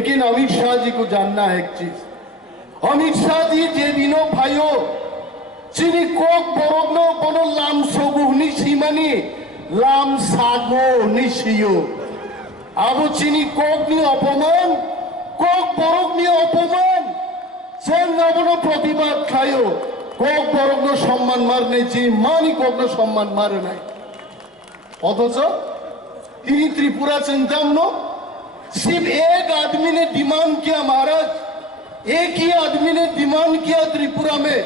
लेकिन अमित शाह जी को जानना है एक चीज, अमित शाह जी जे दिनों भाइयों चीनी कोक बोरगनो कोनो लाम सोगुहनी सीमानी लाम सागो निशियो आबो चीनी कोक नि अपमान कोक बोरगनि अपमान जों आबोनो प्रतिबाद खायो कोक बोरगनो सम्मान मारने ची मानी कोकनो सम्मान मारे नाई अथच তিনি त्रिपुरा चिंतामनो सिर्फ एक आदमी ने डिमांड किया महाराज, एक ही आदमी ने डिमांड किया त्रिपुरा में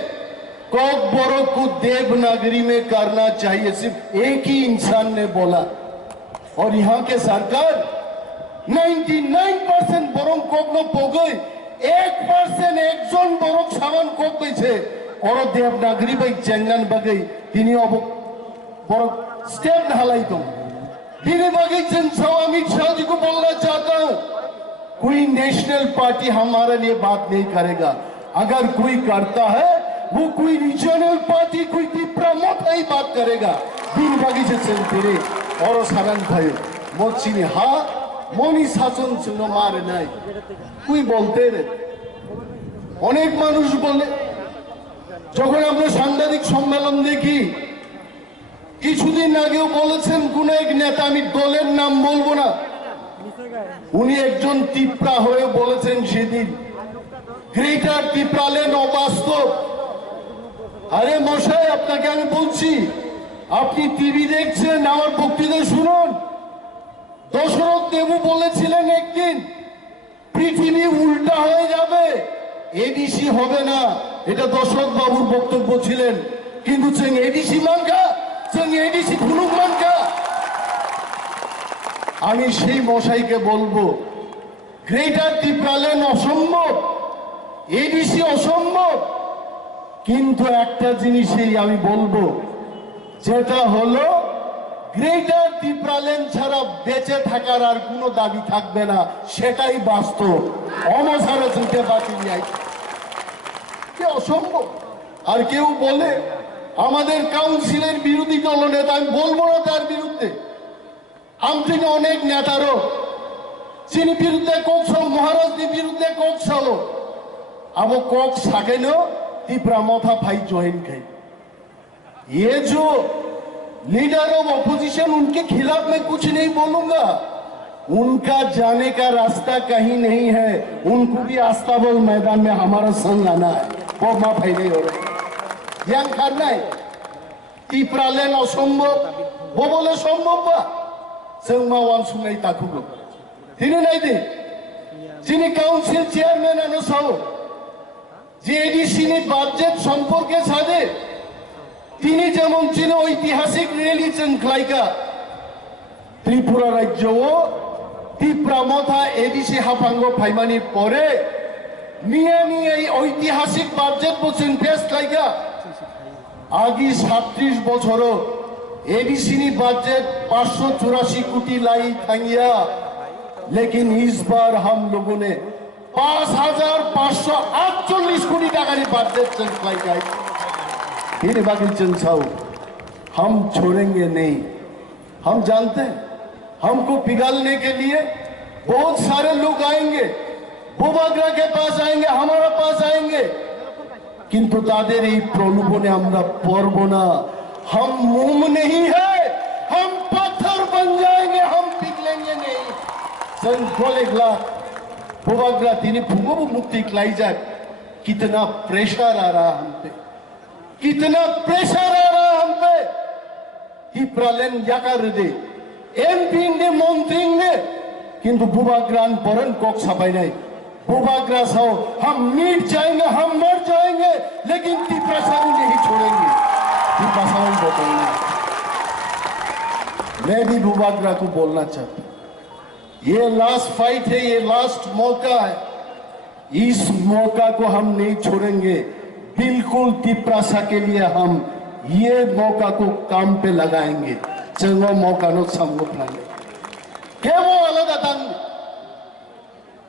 कोक बोरग को देवनागरी में करना चाहिए, सिर्फ एक ही इंसान ने बोला। और यहाँ के सरकार 99% बोरग कोक न पोगई 1% एक जन बोरग सामान कोक बैसे और देवनागरी बाई चेंगन बगई तिनी अब बोरग स्टेप ढालाई तो फिर बाकी अमित शाह जी को बोलना चाहता हूं, कोई नेशनल पार्टी हमारे लिए बात नहीं करेगा, अगर कोई करता है वो कोई रीजनल पार्टी कोई प्रमोट नहीं बात करेगा। दिन बाकी फिर और सारान भाई मोचिनी हा मनी शासन सुनो मारे नहीं कोई बोलते रे अनेक मानुष बोले যখন আমরা সাংবাদিক সম্মেলন দেখি কিছুদিন আগেও বলেছেন কোন এক নেতা, আমি দলের নাম বলবো না, উনি একজন তিপ্রা হয়ে বলেছেন সেদিন গ্রেটার তিপ্রাল্যান্ড অবাস্তব। আরে মশাই আপনাকে আমি বলছি, আপনি টিভি দেখছেন, আমার বক্তৃতা শুনুন। দশরথ দেবু বলেছিলেন একদিন পৃথিবী উল্টা হয়ে যাবে, এডিসি হবে না, এটা দশরথ বাবুর বক্তব্য ছিলেন। কিন্তু এডিসি মানকা এডিসি ফুলুক মানকা আমি সেই মশাইকে বলবো গ্রেটার তিপ্রাল্যান্ড অসম্ভব, এডিসি অসম্ভব, কিন্তু একটা জিনিসই আমি বলবো যেটা হলো গ্রেটার তিপ্রাল্যান্ড ছাড়া বেঁচে থাকার আর কোনো দাবি থাকবে না, সেটাই বাস্তব। অমসারে ছুটে বাকি নাই কি অসম্ভব। আর কেউ বলে আমাদের কাউন্সিলের বিরোধী দলনেতা, আমি বলবো না তার বিরুদ্ধে, আমি অনেক নেতারও চিনি বিরুদ্ধে কোকসাল মহারাজনি বিরুদ্ধে কোকসাল अब कोक साकेनो तिप्रा मोथा भाई ज्वाइन खाई। ये जो लीडर ऑफ ऑपोजिशन उनके खिलाफ मैं कुछ नहीं बोलूंगा, उनका जाने का रास्ता कहीं नहीं है, उनको भी आस्ताबल मैदान में हमारा संग आना है, वो माफ नहीं हो रहे yang karena tipralen असम्भव वो बोले सम्भव बा जों मावान सुनाय ताकुगो दिनै नायदि যিনি কাউন্সিল চেয়ারম্যান আনো সাও যে এডিসি নি বাজেট সম্পর্কে সাদে তিনি যেমন চিন ঐতিহাসিক রেলি চেনখ্লাইকা ত্রিপুরা রাজ্য ও তিপ্রা মথা এডিসি হাফাঙ্গ ফাইমানি পরে নিয়ে নিয়ে এই ঐতিহাসিক বাজেট বলছেন বেস্ট লাইকা आगे 37 বছরও एडीसी बजट 584 कोटी लाई थंगिया, लेकिन इस बार हम लोगों ने 5548 कोटी टाका बजट लाई गई। फिर बाकी चंसाओ हम छोड़ेंगे नहीं, हम जानते हैं हमको पिघलने के लिए बहुत सारे लोग आएंगे, बोबाग्रा के पास आएंगे, हमारे पास आएंगे, किंतु तादेर এই প্রলোভনে আমরা পড়ব না। हम मोम नहीं है, हम पत्थर बन जाएंगे, हम पिघलेंगे नहीं। संकोलेगला बोबाग्रा तिनी भूगो मुक्ति क्लाइजक कितना प्रेशर आ रहा हम पे, कितना प्रेशर आ रहा हम पे। ही प्रलेन याकार दे एमपी ने मंत्री ने किंतु बोबाग्रान परन कोक सफाई नहीं। बोबाग्रा साओ हम मिट जाएंगे, हम मर जाएंगे, लेकिन तिप्रा साओ नहीं छोड़ेंगे। तिप्रा साओ बताएंगे। मैं भी बोबाग्रा को बोलना चाहता हूँ, ये लास्ट फाइट है, ये लास्ट मौका है, इस मौका को हम नहीं छोड़ेंगे। बिल्कुल तिप्रा सा के लिए हम ये मौका को काम पे लगाएंगे। चंगो मौका नो सामने लाएंगे क्या वो अलग आतंक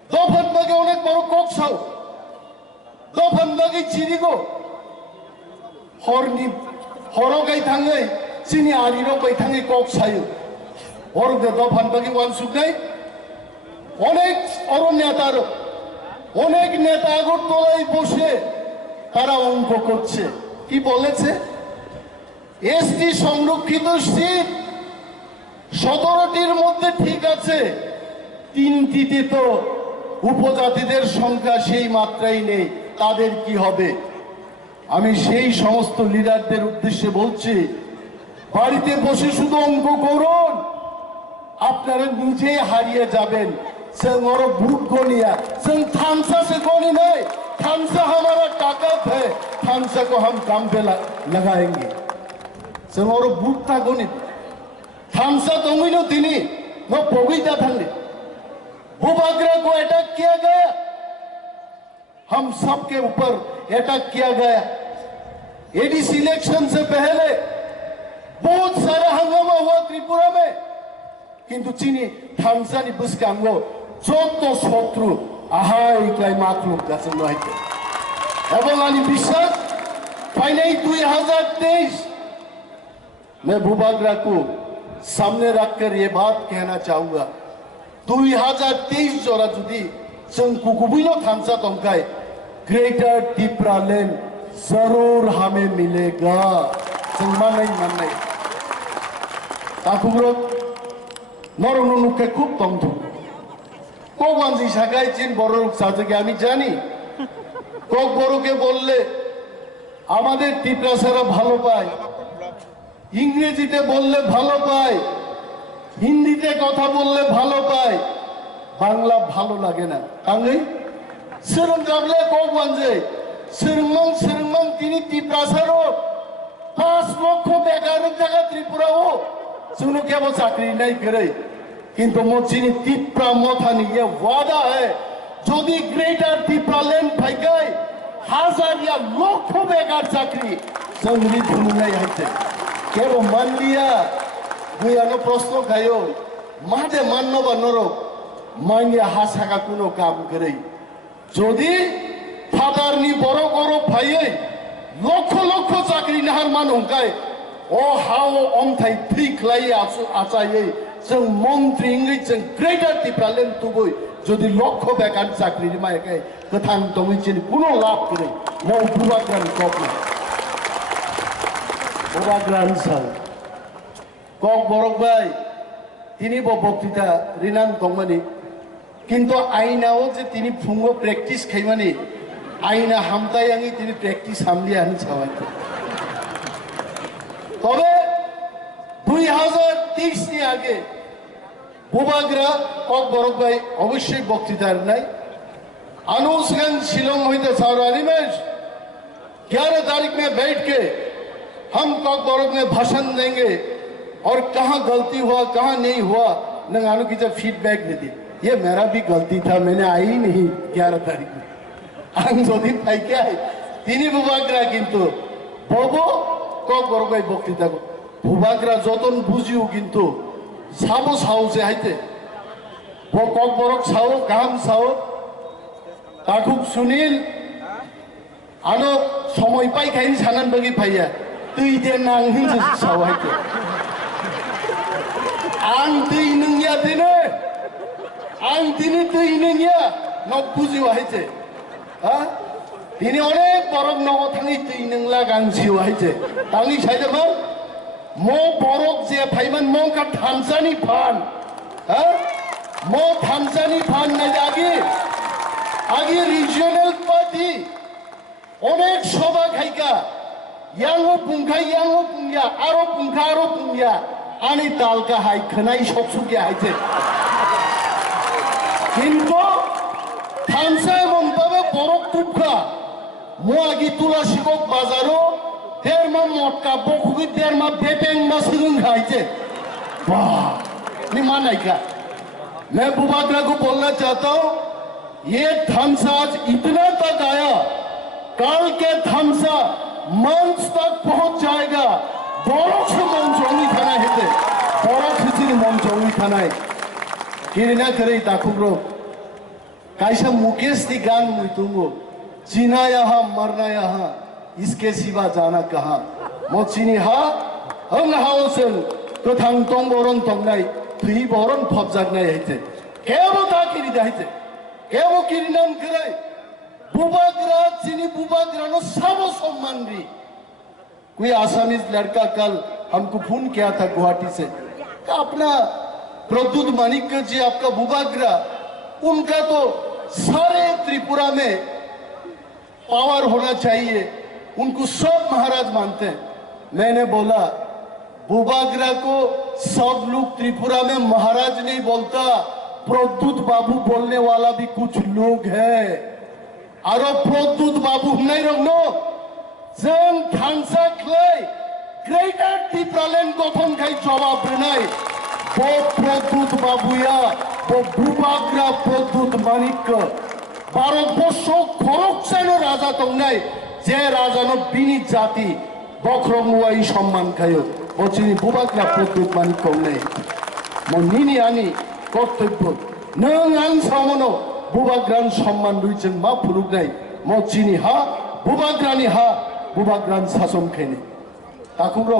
दो फंदे अनेक बड़ कोक साओ दो फंदे चिरिगो हरनी हरो गई थांगे चिनी आरिरो गई थांगे कोक सायो और दो फंदे वान सुगै অনেক নেতার অনেক নেতা আগরতলায় বসে তারা অঙ্ক করছে কি বলেছে এসটি সংরক্ষিত সিট 17টির মধ্যে ঠিক আছে 3টিতে তো উপজাতিদের সংখ্যা সেই মাত্রাই নেই তাদের কি হবে আমি সেই সমস্ত লিডারদের উদ্দেশ্যে বলছি বাড়িতে বসে শুধু অঙ্ক করুন আপনারা নিজেই হারিয়ে যাবেন जों और भूख गोनिया जों थामसा से गोनी नहीं थामसा हमारा ताकत है थामसा को हम काम पे लगाएंगे जों और भूख था गोनी थामसा दंगिनो दिनी न पविता थांगे भूभागरा को अटैक किया गया हम सबके ऊपर अटैक किया गया एडीसी इलेक्शन से पहले बहुत सारा हंगामा हुआ त्रिपुरा में किंतु चीनी थामसा नि बुसकांगो যত শত্রু আহাই ক্লাই মাতলুক কাছে নয়তো এবং আমি বিশ্বাস ফাইনাল 2023 मैं भूभागरा को सामने रखकर ये बात कहना चाहूंगा 2023 जोरा जुदी जों कुकुबिनो थामसा तंकाय ग्रेटर त्रिपुरालैंड जरूर हमें मिलेगा जों माननाय ताकुब्रो नरनुनुके खूब तंतु कोगवांजी शाखाय चीन बड़ो साथके आमी जानी कोक बड़ो के बोलले आमादेर त्रिपुरासारा भालो पाय इंग्रेजीते बोलले भालो पाय हिंदीते कथा बोलले भालो पाय बांगला भालो लागे ना आंगै सोलों गाबले कोगवांजे सोलों तिनी त्रिपुरासारो 5 লক্ষ বেকারের জায়গা त्रिपुराओ सुनो क्या वो चाकरी नहीं करे किंतु मोचिनी त्रिपुरा मोथानी ये वादा है जो दी ग्रेटर त्रिपुरालैंड फाइकाय हजार या लाखों बेकार चाकरी संगली धुनुनाय हाइते के वो मान लिया गुयानो प्रश्न खायो मादे माननो बा नरो मानिया हासाका कुनो काम करे যদি ফাদারনি বড় বড় ভাইয়ে লক্ষ লক্ষ চাকরি নাহার মান হংকায় ও হাও অমথাই ফ্রিক্লাই আচাইয়ে जों मंत्री जों ग्रेटर त्रिपुरालैंड तुबुय যদি লক্ষ বেকার চাকরির মায়কে কথান তুমি চিনি কোনো লাভ করে মৌ ভূভাগ্রান কপনা ভূভাগ্রান সাল কক বরক ভাই তিনি বক্তৃতা রিনাম দংমানি কিন্তু আইনাও যে তিনি ফুঙ্গো প্র্যাকটিস খাইমানি আইনা হামতাই আঙি তিনি প্র্যাকটিস হামলি আনি ছাওয়াই তবে 2023 নি আগে भूभागरा কক বরক ভাই অবশ্যই বক্তৃতার নাই अनुसगंज शिलोंग होते सावरानी में 11 तारीख में बैठ के हम কক বরক में भाषण देंगे और कहाँ गलती हुआ कहाँ नहीं हुआ नंगानु की जब फीडबैक देती ये मेरा भी गलती था मैंने आई नहीं 11 तारीख में आंगोदी भाई क्या है तीनी भूभागरा किंतु बोबो কক বরক ভাই বক্তৃতা को भूभागरा जतन बुझियो किंतु साबो साओ से हाइते वो কক বরক साओ गाम साओ ताकुब सुनील आनो समय पाई खाइन सानान बगी भाइया तुई दे नां हिंस साओ हाइते आं तुई नंगिया दिने आं दिने तुई नंगिया न बुझियो हाइते हा दिने अनेक बरक नग थांगि तुई नंगला गांसियो हाइते तांगि साइदे मा मो बरक जे फाइमान मो का थामसानी फान हा मो थामसानी फान ना जागी आगे रिजियोनल पार्टी अनेक सभा खाइका यांगो पुंगिया आरो पुंगिया आनी तालका हाय खनाई सबसुगिया हाइते किंतु थामसा मनपाबे बरक तुपका मो आगे तुलासीबक बाजारो देरमा मटका बखुबी देरमा बेपें मा सुरुं खाइते वाह नि मानाइका मैं भूभागरा को बोलना चाहता हूं ये थामसा आज इतना तक आया कल के थामसा मंच तक पहुंच जाएगा बड़ो से मंचोंगी थाना हेते बड़ो खिचड़ी मंचोंगी थाना है किरना करे ताकुब्रो कैसा मुकेश दी गान मुइतुंगो जीना यहाँ मरना यहाँ इसके सिवा जाना कहाँ मोचिनी हा हंग हाउसन तो थांग तोंग बोरन तोंगनाय थुई बोरन फबजागनाय हेते केबो था किरी दाहिते केबो किरी नाम करे बुबाग्रा चीनी बुबाग्रा नो सबो सम्मान री कोई आसामीज लड़का कल हमको फोन किया था गुवाहाटी से अपना प्रद्युत मानिक जी आपका बुबाग्रा उनका तो सारे त्रिपुरा में पावर होना चाहिए उनको सब महाराज मानते हैं मैंने बोला बुबाग्रा को सब लोग त्रिपुरा में महाराज नहीं बोलता प्रद्युत बाबू बोलने वाला भी कुछ लोग है और प्रद्युत बाबू नहीं रखनो जों थांसा खलै ग्रेटर त्रिपुरालैंड गठन खाई जवाब नहीं वो प्रद्युत बाबूया वो बुबाग्रा प्रद्युत मानिक भारतवर्ष खरगसेनो राजा दंनाय जे राजानो बिनि जाति बख्रमुवाई सम्मान खायो बचिनी बुबाग्रा प्रद्युत मानिक दंनाय मनिनि आनि कर्तव्य नों आं सामनो बुबाग्रान सम्मान दुइजों मा फुरुगनाय मचिनी हा बुबाग्रानी हा बुबाग्रान शासन खेने ताकुरो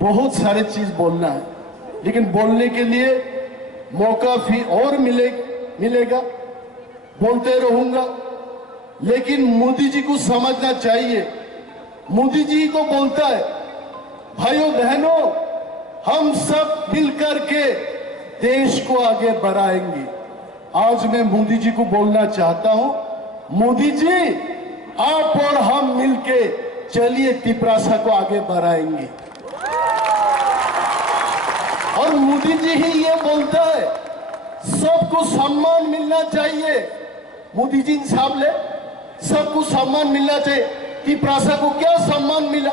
बहुत सारे चीज बोलना है लेकिन बोलने के लिए मौका भी और मिलेगा बोलते रहूंगा लेकिन मोदी जी को समझना चाहिए मोदी जी को बोलता है भाइयों बहनों हम सब मिलकर के देश को आगे बढ़ाएंगे आज मैं मोदी जी को बोलना चाहता हूं मोदी जी आप और हम मिलके चलिए त्रिपुरा को आगे बढ़ाएंगे और मोदी जी ही ये बोलता है सबको सम्मान मिलना चाहिए मोदी जी साहब ले सबको सम्मान मिलना चाहिए त्रिपुरा को क्या सम्मान मिला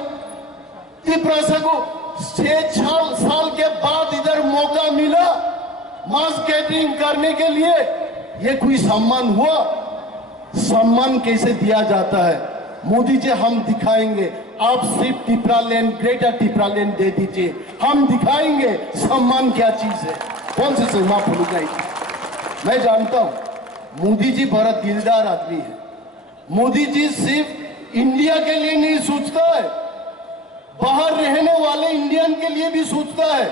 त्रिपुरा को 6 साल के बाद इधर मौका मिला मास कैटरिंग करने के लिए ये कोई सम्मान हुआ सम्मान कैसे दिया जाता है मोदी जी हम दिखाएंगे आप सिर्फ त्रिपुरालैंड ग्रेटर त्रिपुरालैंड दे दीजिए हम दिखाएंगे सम्मान क्या चीज है कौन से सीमा फुलगाई मैं जानता हूं मोदी जी बड़ा दिलदार आदमी है मोदी जी सिर्फ इंडिया के लिए नहीं सोचता है बाहर रहने वाले इंडियन के लिए भी सोचता है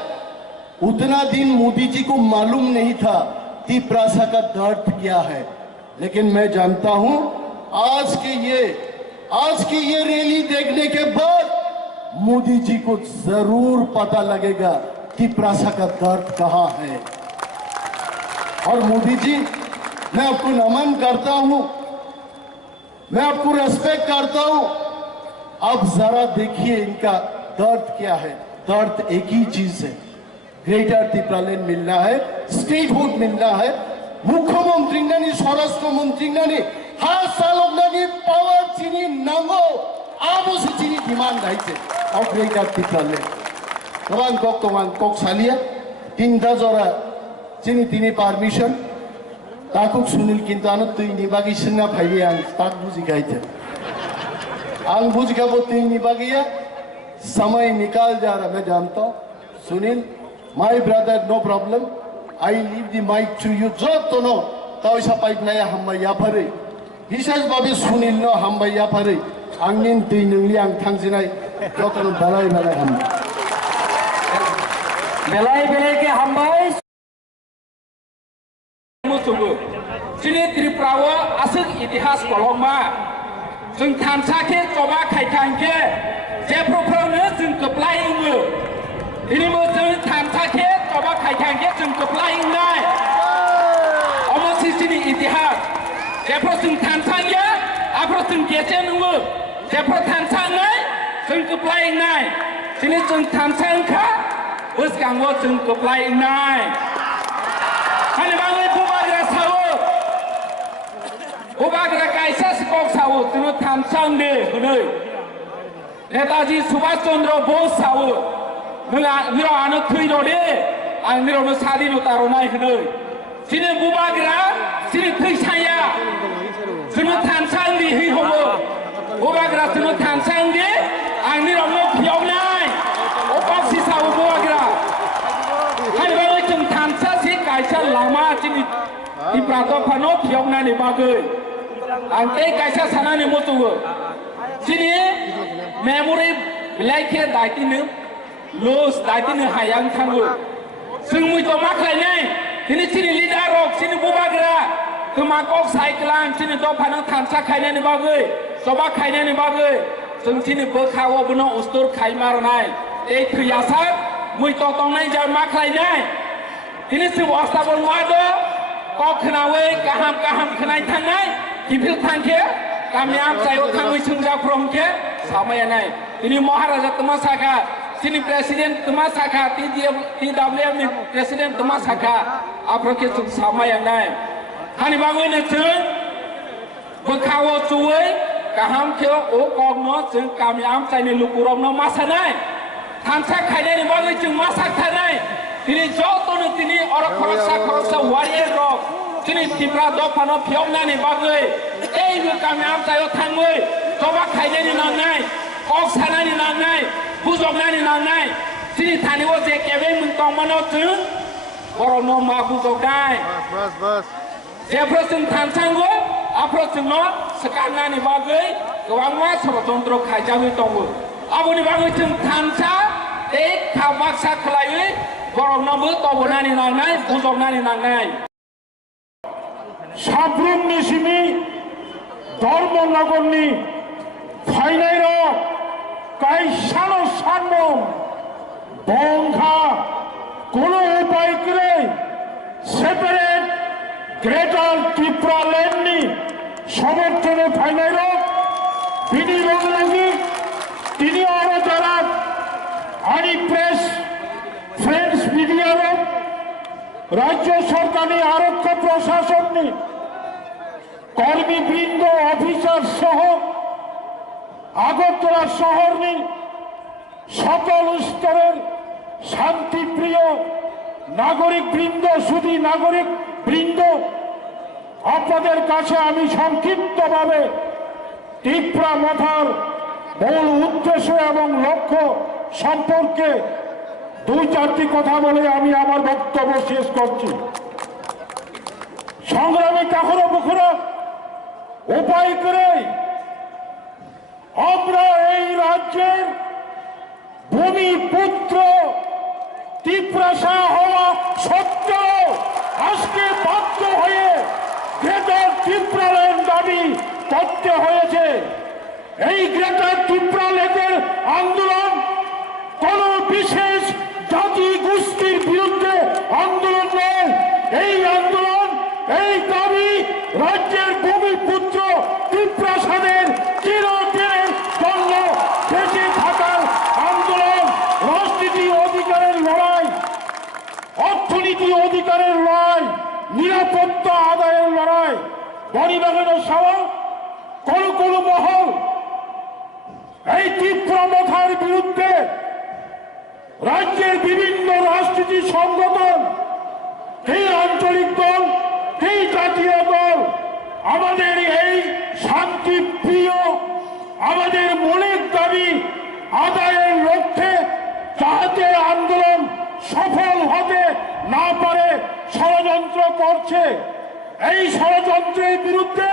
उतना दिन मोदी जी को मालूम नहीं था त्रिपुरा का दर्द क्या है लेकिन मैं जानता हूं आज की ये रैली देखने के बाद मोदी जी को जरूर पता लगेगा त्रिपुरा का दर्द कहां है और मोदी जी मैं आपको नमन करता हूं मैं आपको रेस्पेक्ट करता हूं अब जरा देखिए इनका दर्द क्या है दर्द एक ही चीज है ग्रेटर त्रिपुरालैंड मिलना है स्टेटहुड मिलना है मुख्यमंत्री नानी स्वराष्ट्र मंत्री नानी हाथ सालों नानी पावर चीनी नांगो आप उस चीनी डिमांड आई थे और ग्रेटर त्रिपुरालैंड कमान कोक सालिया 3 जरा चीनी तीनी परमिशन ताकुक सुनील किंतु आनो तुईनी बागी सिंगा भाई आं ताक बुझी गई थे आं बुझी का वो तुईनी बागी है समय निकाल जा रहा मैं जानता हूँ Sunil my brother no problem I leave the mic to you just to know tau isa pipe na ya hamba ya phare hisas babi sunil no hamba ya phare angin tui nungli ang thangsinai jotono balai balai hamba belai ke hambai musugu sini Tripura asuk itihas kolongma जों थामसाखे जमा खायखांखे जेफ्रोफ्रावनो जों गोप्लायङो दिनैबो जों थामसाखे जमा खायखांखे जों गोप्लायङनाय अमसिसिनि इतिहास जेफ्रो जों थामसाङो Afro जों गेजेनङो जेफ्रो थामसाङै जों गोप्लायङनाय दिनै जों थामसांखा बोसगाङो जों गोप्लायङनाय हानिबाङै बुबाग्रा सावो बुबाग्रा गायसा सिकक सावो जों थामसांदे हनै नेताजी सुभाष चंद्र बोस सावो निरो आनो थैरो दे आं निरो साधीनता रनाय हनै सिनि बुबाग्रा सिनि थैसाया जों थामसांदि है हबो बुबाग्रा जों थामसांदि आं निरो फियावनाय अपासि सावो बुबाग्रा हायबाय जों थामसासि गायसा लामा जोंनि इप्रातो फानो फियावनानै बागै आं ते गायसा सानानै मोसौवो सिनि मेमोरि बिलाइखे दायतिनो लस दायतिनो हायां थाङो जों मैथ' मा खालायनाय তিনি চিনি লিডার রক চিনি বুবাগ্রা তোমা কক সাইকেলান চিনি দফাनो थामसा खायनायनि बागै सभा खायनायनि बागै जों चिनि बोखावो बनो उस्तुर खायमारनाय ए थैयासार मुइ ततंनाय जा मा खायनाय तिनि सिम अस्थाबल मादो কক खोनावै गाहाम गाहाम खोनाय थांनाय गिबिल थांखे गामि आमसायाव थाङै सोंजा फ्रमखे सामायनाय तिनि महाराजा तमा साखा चिनि प्रेसिडेंट तमा साखा TWM नि प्रेसिडेंट तमा साखा आप्रके जों सामायनाय हानि बागैनो जों बोखावो सुवै गाहाम के ओ कगनो जों गामि आमसायनि लुकुरावनो मासानाय थामसा खायनायनि बागै जों मासाखथानाय तिनि जतनो तिनि खरसा वारियर रक तिनि तिब्रा दफानो फियमनानि बागै एबो गामि आमसायाव थाङै सभा खायनायनि नांनाय कक सानायनि नांनाय बुजबनायनि नांनाय तिनि थानिव जे केबे मुंतंमानो जों बरनो मा बुजबनाय बस जेफ्रो जों थांसांगो आफ्रो जोंनो सकारनानि बागै गोबां षड़यन्त्र खायजाबै दङ आबोनि बागै जों थांसा एक खाबाक्सा खालायै बरनोबो तबनानि नांनाय बुजबनानि नांनाय साफ्रोमनि सिमि धर्मनगरनि फाइनायर कायसानो सानम बंखा कोनो उपाय करे सेपारेट ग्रेटर त्रिपुरालैंडनि समर्थने फाइनायर बिनि लगे तिनि आरो जारा आनी प्रेस फ्रेंड्स मीडिया राज्य सरकारनि आरक्ष प्रशासननि कर्मीबृंद अफिसार सह আগরতলা শহরনি সকল স্তরের শান্তিপ্রিয় নাগরিক বৃন্দ সুধী নাগরিক বৃন্দ আপনাদের কাছে আমি সংক্ষিপ্তভাবে ত্রিপুরা মথার মূল উদ্দেশ্য এবং লক্ষ্য সম্পর্কে দুই চারটি কথা বলে আমি আমার বক্তব্য শেষ করছি। সংগ্রামী কাকুরা বুকুরা উপায় করে আমরা এই রাজ্যের ভূমিপুত্র ত্রিপুরাসা হওয়া সত্ত্বেও আজকে বাধ্য হয়ে গ্রেটার ত্রিপুরাল্যান্ড দাবি করতে হয়েছে। এই গ্রেটার ত্রিপুরাল্যান্ডের আন্দোলন কোন বিশেষ জাতি গোষ্ঠীর বিরুদ্ধে আন্দোলন নয়। এই আন্দোলন এই দাবি রাজ্যের ভূমিপুত্র ত্রিপুরাসাদের চিরদিনের জন্য বেঁচে থাকার আন্দোলন, রাজনীতি অধিকারের লড়াই, অর্থনীতি অধিকারের লড়াই, নিরাপত্তা আদায়ের লড়াই। গরিবাগের সওয়াল কোন কোন মহল এই ত্রিপুরা মথার বিরুদ্ধে রাজ্যের বিভিন্ন রাজনীতি সংগঠন, এই আঞ্চলিক দল, এই জাতীয় দল আমাদের এই শান্তি প্রিয় আমাদের মৌলিক দাবি আদায়ের লক্ষ্যে যাতে আন্দোলন সফল হতে না পারে ষড়যন্ত্র করছে। এই ষড়যন্ত্রের বিরুদ্ধে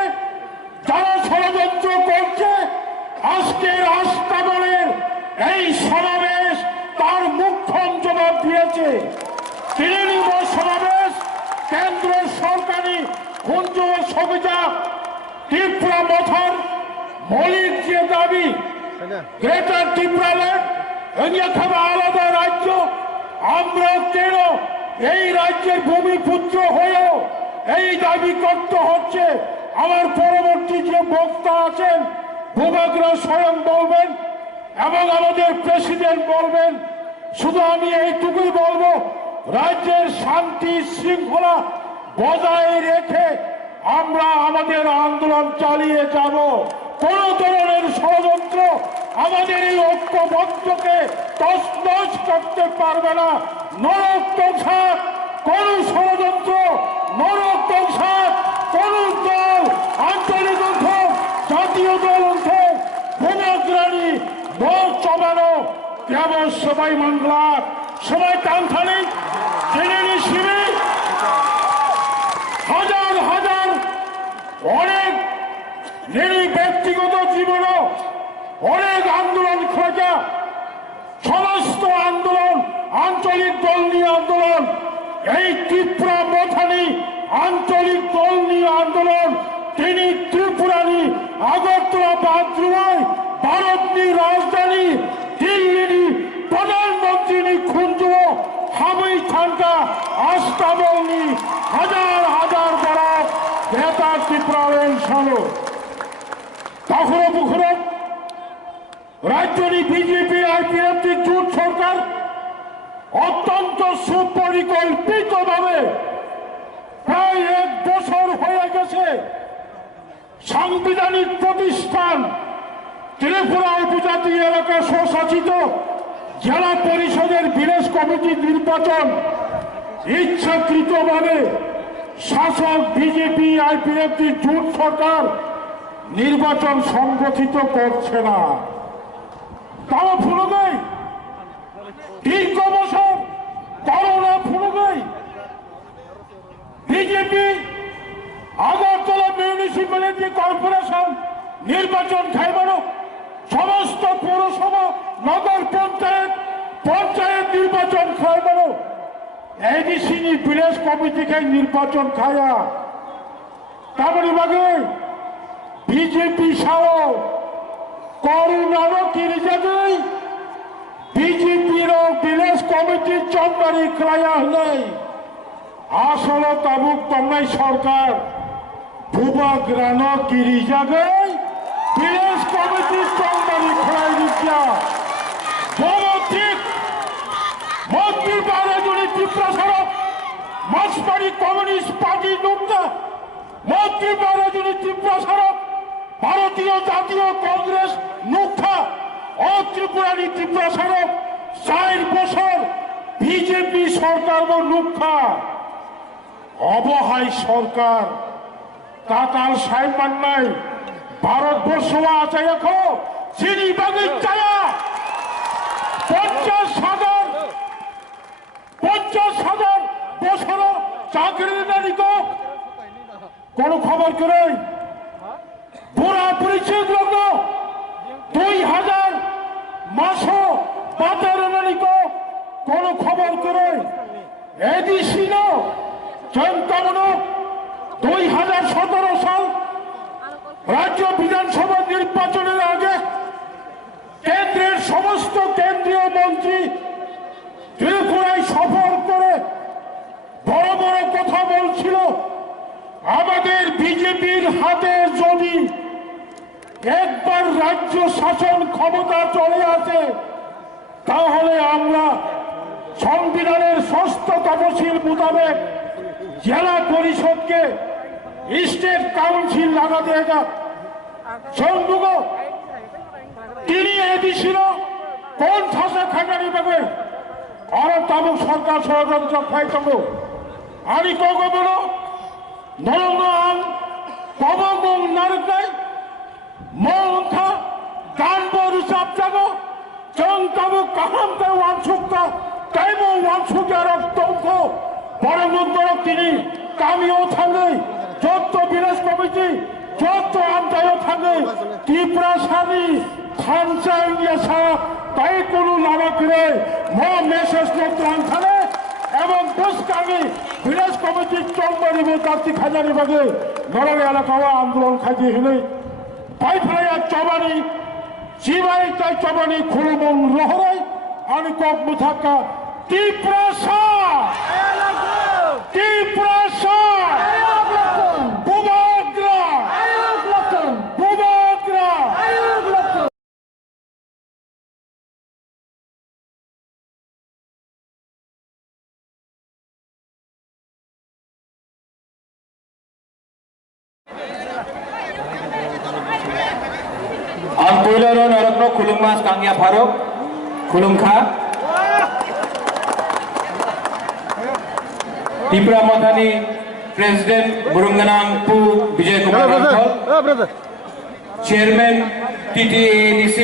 যারা ষড়যন্ত্র করছে আজকের আস্তাবলের এই সমাবেশ তার মুখ্যম জবাব দিয়েছে। তৃণমূল সমাবেশ কেন্দ্র সরকারি কুঞ্জ সবিতা ত্রিপুরা মথার মৌলিক যে দাবি গ্রেটার ত্রিপুরাল্যান্ড এখানে আলাদা রাজ্য, আমরা কেন এই রাজ্যের ভূমিপুত্র হয়েও এই দাবি করতে হচ্ছে। আমার পরবর্তী যে বক্তা আছেন ভূভাগরা স্বয়ং বলবেন এবং আমাদের প্রেসিডেন্ট বলবেন। শুধু আমি এইটুকুই বলবো, রাজ্যের শান্তি শৃঙ্খলা বজায় রেখে আমরা আমাদের আন্দোলন চালিয়ে যাব। কোন ধরনের ষড়যন্ত্র আমাদের এই ঐক্যবদ্ধকে তছনছ করতে পারবে না। নরকংসার কোন ষড়যন্ত্র, নরকংসার কোন দল, আঞ্চলিক হোক জাতীয় দল হোক ভূমাগ্রাণী ভোট জমানো কেবল সবাই মাংলা সবাই টানথানি জেনে শিবির হাজার হাজার অনেক নিরী ব্যক্তিগত জীবনও অনেক আন্দোলন খোঁজা, সমস্ত আন্দোলন আঞ্চলিক দল নিয়ে আন্দোলন এই ত্রিপুরা মথানি আঞ্চলিক দল নিয়ে আন্দোলন তিনি ত্রিপুরানি আগরতলা বাদ্রুমায় ভারতনি রাজধানী দিল্লি প্রধানমন্ত্রী খুঁজব হাবই খানকা আস্তাবলনি হাজার হাজার বড় নেতা ত্রিপুরার সালো তখন মুখর রাজ্যনি বিজেপি আইপিএফ জোট সরকার অত্যন্ত সুপরিকল্পিতভাবে প্রায় 1 বছর হয়ে গেছে সাংবিধানিক প্রতিষ্ঠান ত্রিপুরা উপজাতি এলাকা স্বশাসিত জেলা পরিষদের ভিলেজ কমিটি নির্বাচন ইচ্ছাকৃতভাবে শাসক বিজেপি আইপিএফ জোট সরকার নির্বাচন সংগঠিত করছে না তাও ভুলে গই দীর্ঘ বছর করোনা ভুলে গই বিজেপি আগরতলা মিউনিসিপ্যালিটি কর্পোরেশন নির্বাচন খাইবানো সমস্ত পৌরসভা নগর পঞ্চায়েত নির্বাচন খাইবানো এডিসিনি ভিলেজ কমিটিকে নির্বাচন খায়া তারপরে বাগে বিজেপি সহ করুণারও কিরিজাগই বিজেপির ভিলেজ কমিটির চম্বারি ক্রায়া হলেই আসলে তাবুক তমনাই সরকার ভূভাগ্রান কিরিজাগই ভিলেজ কমিটির চম্বারি ক্রাই দিচ্ছা বড় ঠিক মন্ত্রী বারোজনী ত্রিপুরা সড়ক মাসবাড়ি কমিউনিস্ট পার্টি নুকতা মন্ত্রী বারোজনী ত্রিপুরা সড়ক ভারতীয় জাতীয় কংগ্রেস নুকথা ও ত্রিপুরানি ত্রিপুরা সড়ক 4 বছর বিজেপি সরকার নুকথা অবহাই সরকার তাতাল সাইমান নাই ভারতবর্ষ আছে এখন চিনি বাগি চায়া 50,000 বছর চাকরি নানিক কোন খবর করে বুড়া পরিচয় লগ্ন 2000 মাস বাতার নানিক কোন খবর করে এদিন জনতামূলক 2017 সাল রাজ্য বিধানসভা নির্বাচনের আগে কেন্দ্রের সমস্ত কেন্দ্রীয় মন্ত্রী ত্রিপুরায় সফর করে বড় বড় কথা বলছিল আমাদের বিজেপির হাতে যদি একবার রাজ্য শাসন ক্ষমতা চলে আসে তাহলে আমরা সংবিধানের 6ষ্ঠ তফসিল মোতাবেক জেলা পরিষদকে স্টেট কাউন্সিল লাগা দেगा সংযোগ তিনি এদিছিল কোন ভাষা খাগানি পাবে আর তাবুক সরকার ষড়যন্ত্র খাইতব আরি কগবল নরঙ্গান কবগং নারকাই মংথা গানবর সাবজাগ জং তাবুক কাহামতে ওয়ানসুক্তা কাইমো ওয়ানসুকের তংখ পরমন্দর তিনি কামিও থাঙ্গে যত ভিলেজ কমিটি যত আন্তায় থাঙ্গে ত্রিপুরা সানি খানসা ইয়েসা তাই কোনো লাভা করে মেসেজ নোত্রান থানে এবং দোষকামী ভিলেজ কমিটির চম্বরি কার্তিক হাজারি বাগে নরগে এলাকা আন্দোলন খাইতে হলে তাই ফেলাইয়া চবানি চিবাই তাই চবানি খুলুমং রহরাই আমি কক মুথাক্কা Tripura Alpuilaro narokno kulungmas kangya farok kulungkha Tripura Madhani President Burunganang Pu Vijay Kumar Rathod Chairman TTADC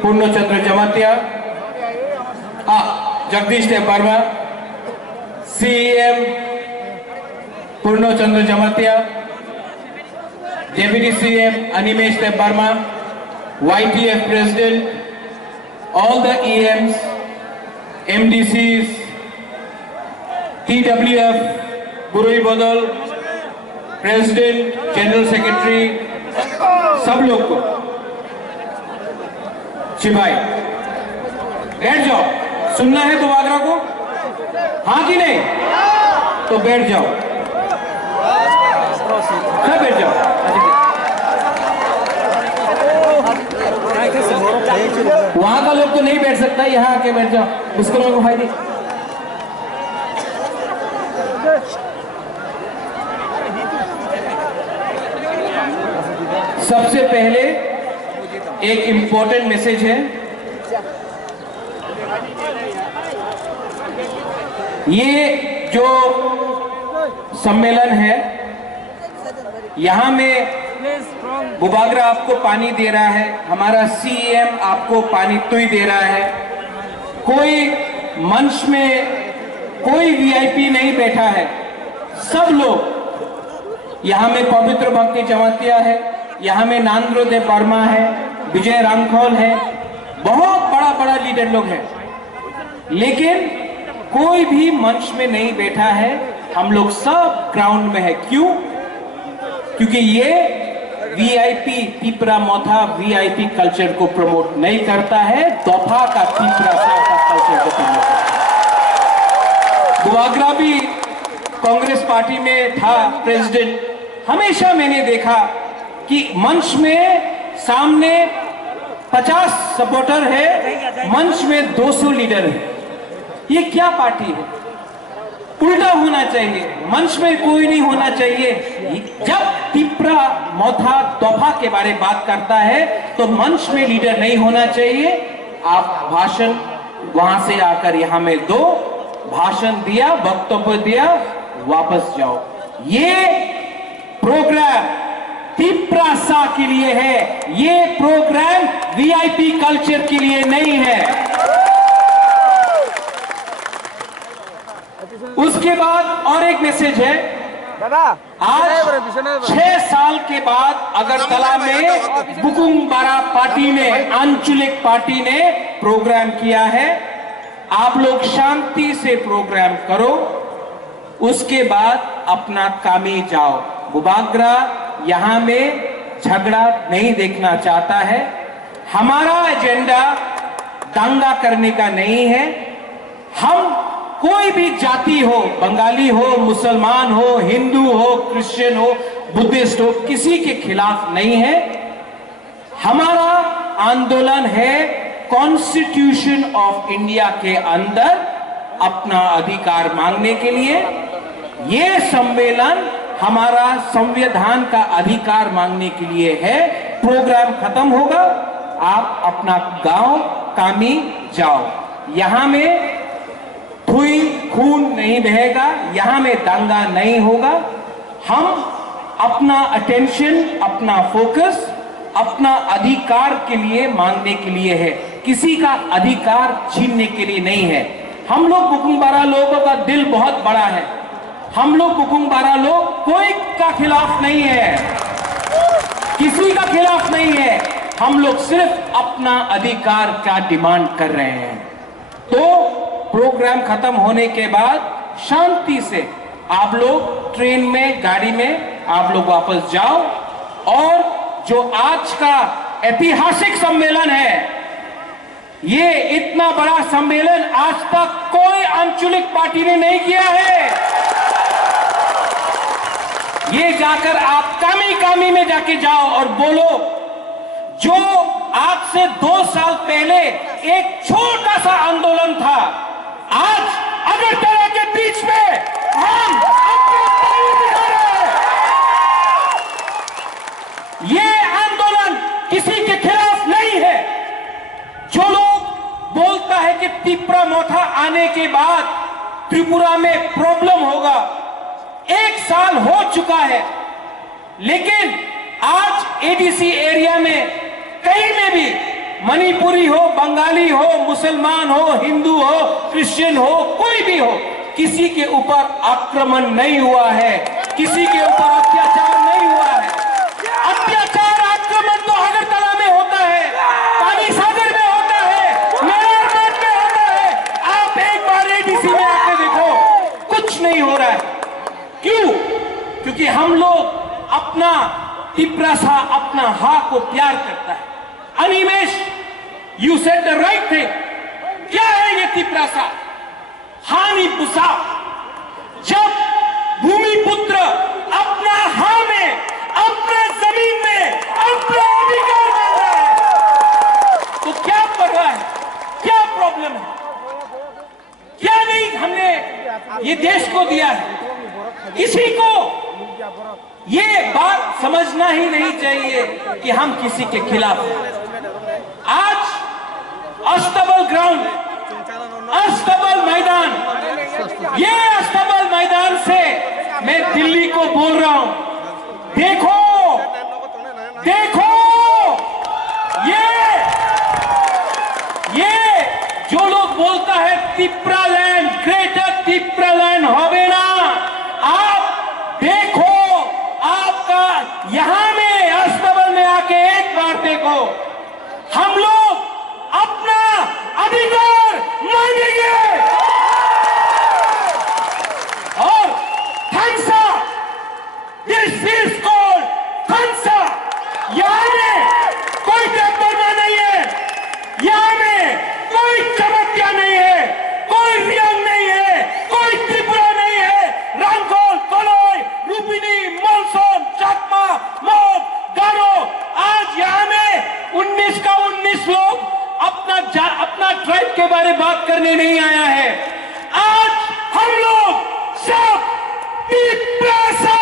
Purno Chandra Jamatia Jagdish Dev Barma CEM Purno Chandra Jamatia Deputy CM Animesh Dev Barma YTF President, all the EMs, MDCs, TWF बुरुई बदल, president, general secretary, सब लोग को भाई बैठ जाओ। सुनना है तो वागरा को, हाँ कि नहीं? तो बैठ जाओ, सब बैठ जाओ। वहां का लोग तो नहीं बैठ सकता, यहाँ आके बैठ जाओ, उसको लोगों को फायदे। सबसे पहले एक इंपॉर्टेंट मैसेज है, ये जो सम्मेलन है, यहां में बुबागरा आपको पानी दे रहा है, हमारा CM आपको पानी तुई दे रहा है। कोई मंच में कोई VIP नहीं बैठा है, सब लोग यहां में पवित्र भक्ति जमातिया है, यहाँ में नांद्रोदय वर्मा है, विजय रामखोल है, बहुत बड़ा बड़ा लीडर लोग हैं, लेकिन कोई भी मंच में नहीं बैठा है। हम लोग सब ग्राउंड में है। क्यों? क्योंकि ये VIP तिपरा मोथा VIP कल्चर को प्रमोट नहीं करता है, दोफा का तिपरा का कल्चर को प्रमोट करता है। बुबागरा भी कांग्रेस पार्टी में था प्रेसिडेंट, हमेशा मैंने देखा कि मंच में सामने 50 सपोर्टर है, मंच में 200 लीडर है। ये क्या पार्टी है? उल्टा होना चाहिए, मंच में कोई नहीं होना चाहिए। जब तिपरा मोथा दोफा के बारे में बात करता है तो मंच में लीडर नहीं होना चाहिए। आप भाषण वहां से आकर यहां में दो, भाषण दिया, वक्तव्य दिया, वापस जाओ। ये प्रोग्राम तिपरा सा के लिए है, ये प्रोग्राम VIP कल्चर के लिए नहीं है। उसके बाद और एक मैसेज है, आज 6 साल के बाद अगरतला में बुकुंग बारा पार्टी ने, आंचलिक पार्टी ने प्रोग्राम किया है। आप लोग शांति से प्रोग्राम करो, उसके बाद अपना कामी जाओ। बुबागरा यहां में झगड़ा नहीं देखना चाहता है। हमारा एजेंडा दंगा करने का नहीं है। हम कोई भी जाति हो, बंगाली हो, मुसलमान हो, हिंदू हो, क्रिश्चियन हो, बुद्धिस्ट हो, किसी के खिलाफ नहीं है। हमारा आंदोलन है कॉन्स्टिट्यूशन ऑफ इंडिया के अंदर अपना अधिकार मांगने के लिए। ये सम्मेलन हमारा संविधान का अधिकार मांगने के लिए है। प्रोग्राम खत्म होगा, आप अपना गांव कामी जाओ। यहां में थुई खून नहीं बहेगा, यहां में दंगा नहीं होगा। हम अपना अटेंशन, अपना फोकस अपना अधिकार के लिए मांगने के लिए है, किसी का अधिकार छीनने के लिए नहीं है। हम लोग बुकुंग बारा लोगों का दिल बहुत बड़ा है। हम लोग बुकुंग बारा लोग कोई का खिलाफ नहीं है, किसी का खिलाफ नहीं है। हम लोग सिर्फ अपना अधिकार का डिमांड कर रहे हैं। तो प्रोग्राम खत्म होने के बाद शांति से आप लोग ट्रेन में, गाड़ी में आप लोग वापस जाओ। और जो आज का ऐतिहासिक सम्मेलन है, ये इतना बड़ा सम्मेलन आज तक कोई आंचलिक पार्टी ने नहीं किया है। ये जाकर आप कामी कामी में जाके जाओ और बोलो, जो आज से 2 साल पहले एक छोटा सा आंदोलन था, आज अगरतला के बीच में हम अपने पैर दिखा रहे हैं। ये आंदोलन किसी के खिलाफ नहीं है। जो लोग बोलता है कि तिपरा मोथा आने के बाद त्रिपुरा में प्रॉब्लम होगा, 1 साल हो चुका है, लेकिन आज ADC एरिया में कहीं में भी मणिपुरी हो, बंगाली हो, मुसलमान हो, हिंदू हो, क्रिश्चियन हो, कोई भी हो, किसी के ऊपर आक्रमण नहीं हुआ है, किसी के ऊपर अत्याचार नहीं हुआ है। अत्याचार, आक्रमण तो अगरतला में होता है, पानी सागर में होता है, मेरठ में होता है। आप एक बार ADC में आके देखो, कुछ रहा है। क्यों? क्योंकि हम लोग अपना तिप्रासा, अपना हा को प्यार करता है। Animesh, you said the right thing. क्या है ये तिप्रासा? हानि पुसा। जब भूमिपुत्र अपना हा में, अपने जमीन में अपना अधिकार कर रहा है, तो क्या कर रहा है? क्या प्रॉब्लम है? क्या नहीं हमने ये देश को दिया है? किसी को ये बात समझना ही नहीं चाहिए कि हम किसी के खिलाफ हैं। आज अस्तबल ग्राउंड, अस्तबल मैदान, ये अस्तबल मैदान से मैं दिल्ली को बोल रहा हूं, देखो देखो, ये जो लोग बोलता है तिप्रालैंड, ग्रेटर तिप्रालैंड होवे ना, आप देखो, आपका यहां में अस्तबल में आके एक बार देखो, हम लोग अपना अधिकार मांगेंगे। और Khansa, this is called Khansa. यहां में कोई टेम्परमा नहीं है, यहां में कोई चमत्या नहीं है, कोई रियंग नहीं है, कोई त्रिपुरा नहीं है। रंगोल, कलोई, रूपिनी, मोलसोन, चाकमा, मोग, गारो, आज यहां में 19 का 19 लोग अपना ट्राइब के बारे में बात करने नहीं आया है। आज हम लोग सब तिप्रासा